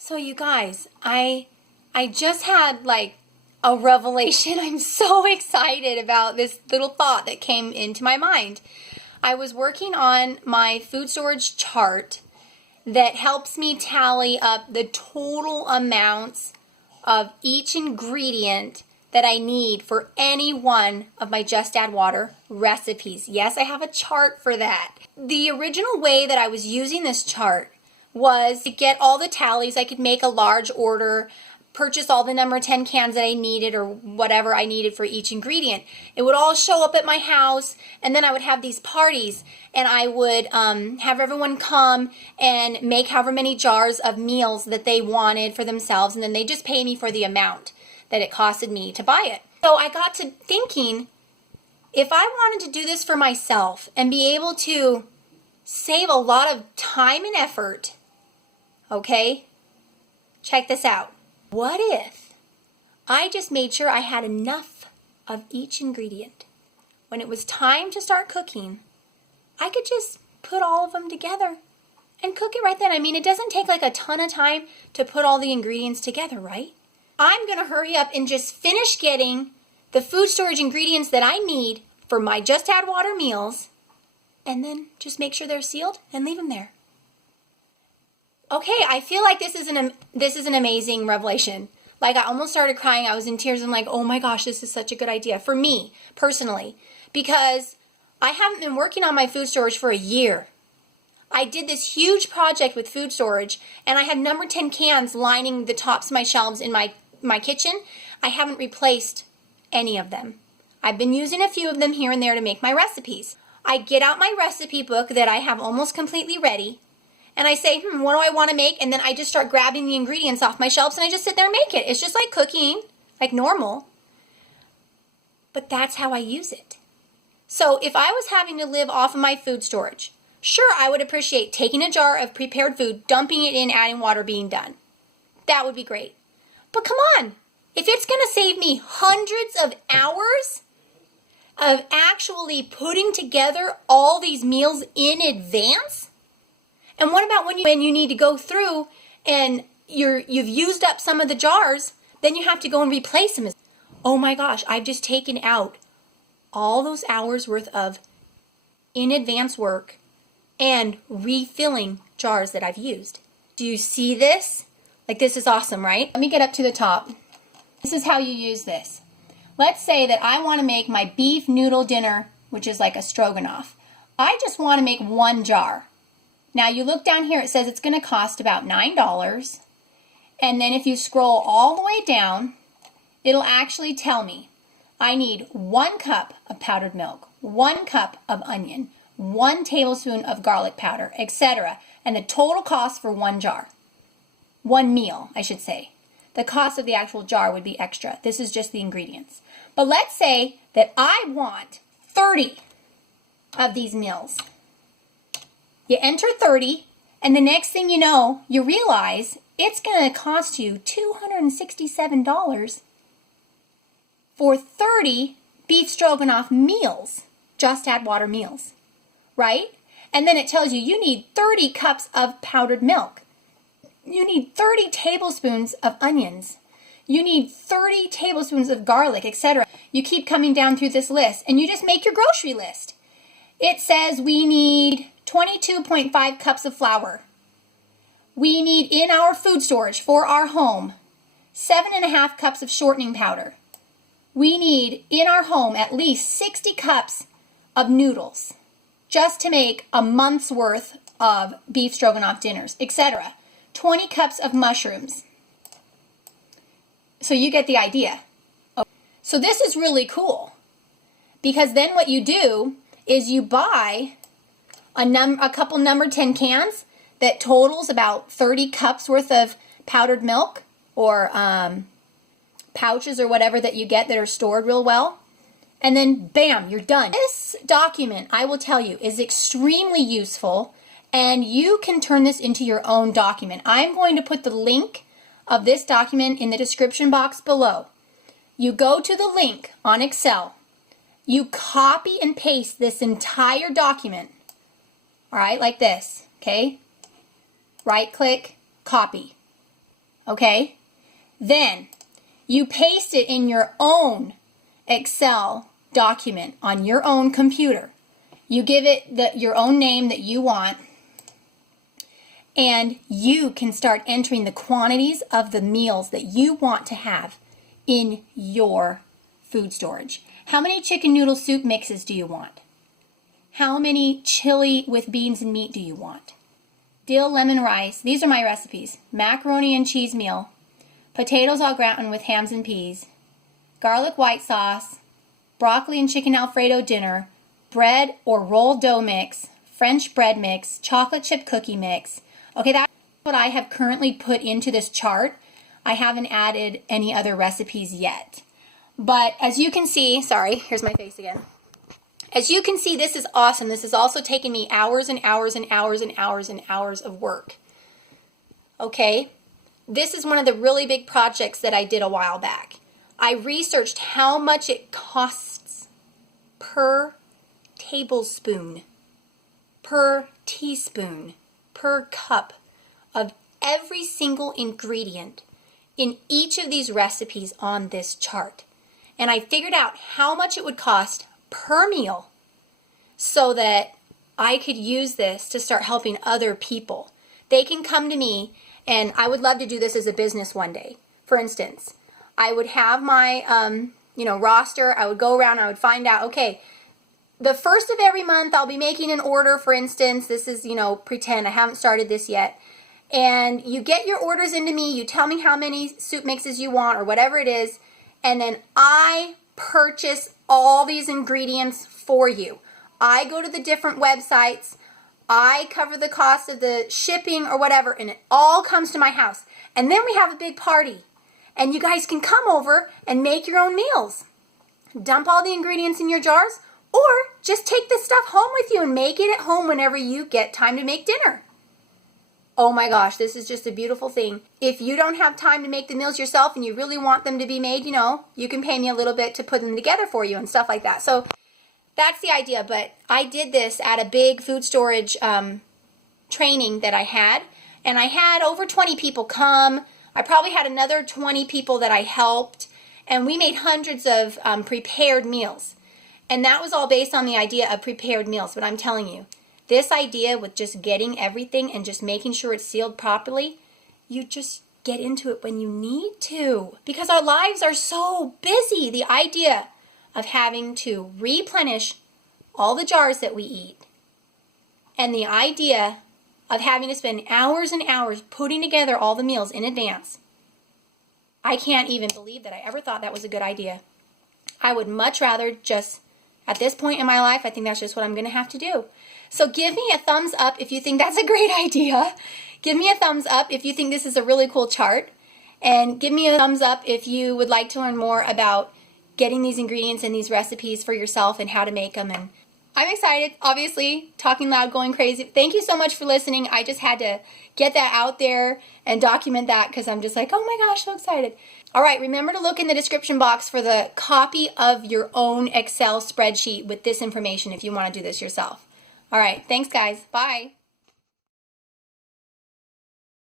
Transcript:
So you guys, I just had like a revelation. I'm so excited about this little thought that came into my mind. I was working on my food storage chart that helps me tally up the total amounts of each ingredient that I need for any one of my Just Add Water recipes. Yes, I have a chart for that. The original way that I was using this chart was to get all the tallies. I could make a large order, purchase all the number 10 cans that I needed or whatever I needed for each ingredient. It would all show up at my house, and then I would have these parties, and I would have everyone come and make however many jars of meals that they wanted for themselves, and then they just pay me for the amount that it costed me to buy it. So I got to thinking, if I wanted to do this for myself and be able to save a lot of time and effort, okay, check this out. What if I just made sure I had enough of each ingredient? When it was time to start cooking, I could just put all of them together and cook it right then. I mean, it doesn't take like a ton of time to put all the ingredients together, right? I'm going to hurry up and just finish getting the food storage ingredients that I need for my Just Add Water meals, and then just make sure they're sealed and leave them there. Okay, I feel like this is an amazing revelation. Like, I almost started crying. I was in tears. I'm like, oh my gosh, this is such a good idea for me personally, because I haven't been working on my food storage for a year. I did this huge project with food storage, and I have number 10 cans lining the tops of my shelves in my kitchen. I haven't replaced any of them. I've been using a few of them here and there to make my recipes. I get out my recipe book that I have almost completely ready, and I say, what do I want to make? And then I just start grabbing the ingredients off my shelves, and I just sit there and make it. It's just like cooking, like normal. But that's how I use it. So if I was having to live off of my food storage, sure, I would appreciate taking a jar of prepared food, dumping it in, adding water, being done. That would be great. But come on, if it's going to save me hundreds of hours of actually putting together all these meals in advance, and what about when you need to go through and you've used up some of the jars, then you have to go and replace them. Oh my gosh, I've just taken out all those hours worth of in advance work and refilling jars that I've used. Do you see this? Like, this is awesome, right? Let me get up to the top. This is how you use this. Let's say that I want to make my beef noodle dinner, which is like a stroganoff. I just want to make one jar. Now you look down here, it says it's going to cost about $9. And then if you scroll all the way down, it'll actually tell me I need 1 cup of powdered milk, 1 cup of onion, 1 tablespoon of garlic powder, etc. And the total cost for one jar. One meal, I should say. The cost of the actual jar would be extra. This is just the ingredients. But let's say that I want 30 of these meals. You enter 30, and the next thing you know, you realize it's going to cost you $267 for 30 beef stroganoff meals, Just Add Water meals, right? And then it tells you you need 30 cups of powdered milk. You need 30 tablespoons of onions. You need 30 tablespoons of garlic, etc. You keep coming down through this list, and you just make your grocery list. It says we need 22.5 cups of flour. We need in our food storage for our home 7.5 cups of shortening powder. We need in our home at least 60 cups of noodles just to make a month's worth of beef stroganoff dinners, etc. 20 cups of mushrooms. So you get the idea. So this is really cool, because then what you do is you buy a couple number 10 cans that totals about 30 cups worth of powdered milk, or pouches or whatever that you get that are stored real well. And then bam, you're done. This document, I will tell you, is extremely useful, and you can turn this into your own document. I'm going to put the link of this document in the description box below. You go to the link on Excel. You copy and paste this entire document. All right, like this, okay? Right click, copy. okay? Then you paste it in your own Excel document on your own computer. You give it your own name that you want, and you can start entering the quantities of the meals that you want to have in your food storage. How many chicken noodle soup mixes do you want? How many chili with beans and meat do you want? Dill lemon rice. These are my recipes. Macaroni and cheese meal. Potatoes au gratin with hams and peas. Garlic white sauce. Broccoli and chicken Alfredo dinner. Bread or rolled dough mix. French bread mix. Chocolate chip cookie mix. Okay, that's what I have currently put into this chart. I haven't added any other recipes yet. But as you can see, sorry, here's my face again. As you can see, this is awesome. This has also taken me hours and hours and hours and hours and hours of work. Okay, this is one of the really big projects that I did a while back. I researched how much it costs per tablespoon, per teaspoon, per cup of every single ingredient in each of these recipes on this chart. And I figured out how much it would cost per meal so that I could use this to start helping other people. They can come to me, and I would love to do this as a business one day. For instance, I would have my roster. I would go around, I would find out, okay, the first of every month I'll be making an order, for instance. This is, pretend I haven't started this yet. And you get your orders into me, you tell me how many soup mixes you want or whatever it is, and then I purchase all these ingredients for you. I go to the different websites, I cover the cost of the shipping or whatever, and it all comes to my house. And then we have a big party, and you guys can come over and make your own meals. Dump all the ingredients in your jars, or just take the stuff home with you and make it at home whenever you get time to make dinner. Oh my gosh, this is just a beautiful thing. If you don't have time to make the meals yourself and you really want them to be made, you can pay me a little bit to put them together for you and stuff like that. So that's the idea. But I did this at a big food storage training that I had. And I had over 20 people come. I probably had another 20 people that I helped. And we made hundreds of prepared meals. And that was all based on the idea of prepared meals. But I'm telling you, this idea with just getting everything and just making sure it's sealed properly, you just get into it when you need to. Because our lives are so busy. The idea of having to replenish all the jars that we eat, and the idea of having to spend hours and hours putting together all the meals in advance, I can't even believe that I ever thought that was a good idea. I would much rather just, at this point in my life, I think that's just what I'm going to have to do. So give me a thumbs up if you think that's a great idea. Give me a thumbs up if you think this is a really cool chart. And give me a thumbs up if you would like to learn more about getting these ingredients and these recipes for yourself and how to make them. And I'm excited, obviously, talking loud, going crazy. Thank you so much for listening. I just had to get that out there and document that because I'm just like, oh my gosh, so excited. All right, remember to look in the description box for the copy of your own Excel spreadsheet with this information if you want to do this yourself. All right, thanks guys. Bye.